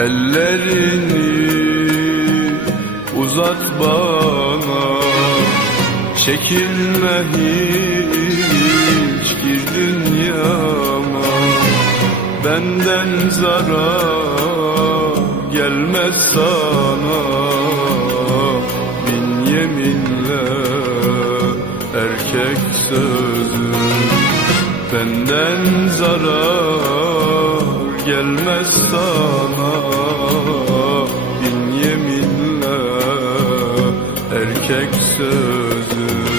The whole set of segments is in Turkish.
Ellerini uzat bana. Çekilme hiç gir dünyama. Benden zarar gelmez sana. Bin yeminle erkek sözü Benden zarar gelmez sana. Bin yeminle erkek sözü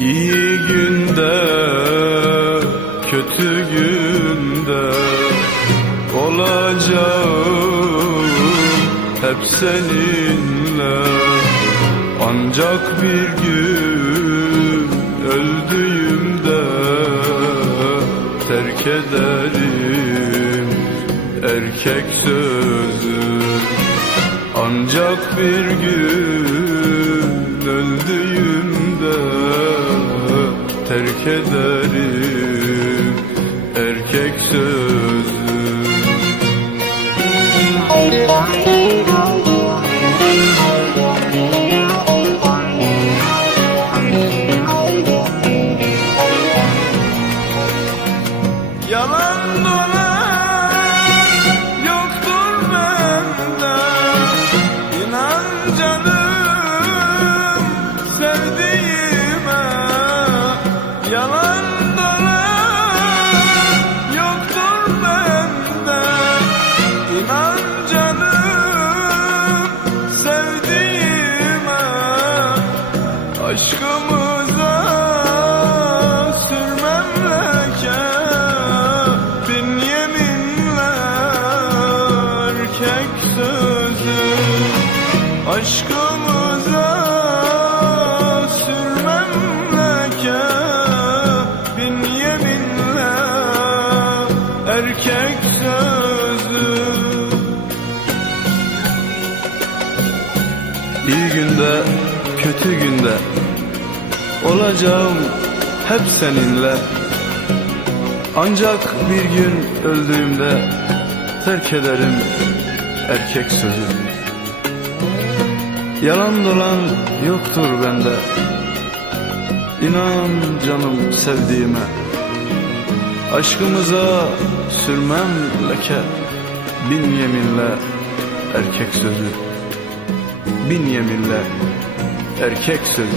İyi günde, kötü günde olacağım hep seninle. Ancak bir gün öldüğümde terk ederim erkek sözü. Ancak bir gün terk ederim erkek sözü. Yalan dolan Aşkımıza sürmem leke Bin yeminle erkek sözü. İyi günde, kötü günde Olacağım hep seninle. Ancak bir gün öldüğümde Terk ederim erkek sözü Yalan dolan yoktur bende. İnan canım sevdiğime. Aşkımıza sürmem leke. Bin yeminle erkek sözü. Bin yeminle erkek sözü